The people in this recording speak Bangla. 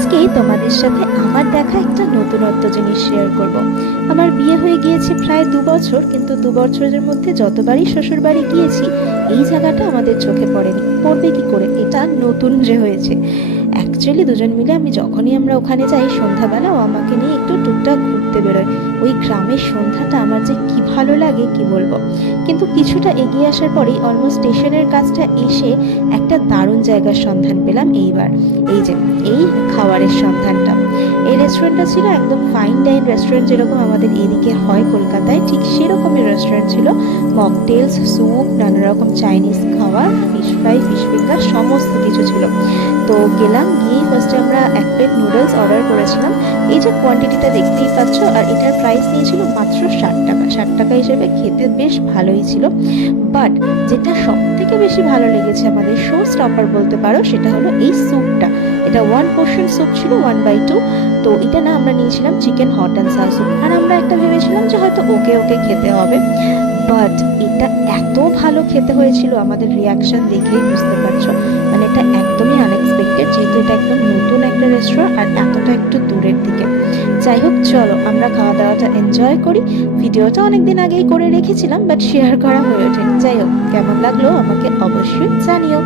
আজকেই তোমাদের সাথে আমার দেখা একটা নতুনত্ব জিনিস শেয়ার করব। আমার বিয়ে হয়ে গিয়েছে প্রায় 2 বছর, কিন্তু 2 বছরের মধ্যে যতবারই শ্বশুর বাড়ি গিয়েছি এই জায়গাটা আমাদের চোখে পড়েনি। পড়বে কি করে, এটা নতুন যে হয়েছে। অ্যাকচুয়ালি দুজন মিলে যখনই আমরা ওখানে যাই, সন্ধ্যাবেলা ও আমাকে নিয়ে একটু টুকটাক ঘুরতে বেরোয়। ওই গ্রামের সন্ধ্যাটা আমার যে কি ভালো লাগে কি বলবো। কিন্তু কিছুটা এগিয়ে আসার পরেই অলমোস্ট স্টেশনের কাছটা এসে একটা দারুণ জায়গার সন্ধান পেলাম এইবার। এই যে এই খাবারের সন্ধানটা, এই রেস্টুরেন্টটা ছিল একদম ফাইন ডাইন রেস্টুরেন্ট, যেরকম আমাদের এদিকে হয় কলকাতায়, ঠিক সেরকমই রেস্টুরেন্ট ছিল। মকটেলস, স্যুপ, নানা রকম চাইনিজ খাবার, ফিশ ফ্রাই, ফিশ ফিঙ্গার, সমস্ত কিছু ছিল। তো গেলাম, গিয়ে ফার্স্টে আমরা 1 প্লেট নুডলস অর্ডার করেছিলাম। এই যে কোয়ান্টিটিটা দেখতেই পাচ্ছ, আর এটার প্রাইস নিয়েছিল মাত্র 60 টাকা। 60 টাকা হিসেবে খেতে বেশ ভালোই ছিল। বাট যেটা সব থেকে বেশি ভালো লেগেছে, আমাদের শো স্টপার বলতে পারো, সেটা হলো এই স্যুপটা। এটা 1 পোর্শন স্যুপ ছিল, 1/2। তো এটা না আমরা নিয়েছিলাম chicken hot and sour soup, আর আমরা একটা ভেবেছিলাম যে হয়তো ওকে ওকে খেতে হবে। বাট এটা এত ভালো খেতে হয়েছিল, আমাদের রিয়াকশন দেখেই বুঝতে পারছো। মানে এটা একদমই আনএক্সপেক্টেড, যেহেতু এটা একদম নতুন একটা রেস্টুরেন্ট আর এতটা একটু দূরের দিকে। যাই হোক, চলো আমরা খাওয়া দাওয়াটা এনজয় করি। ভিডিওটা অনেকদিন আগেই করে রেখেছিলাম, বাট শেয়ার করা হয়ে ওঠেনি। যাই হোক, কেমন লাগলো আমাকে অবশ্যই জানিও।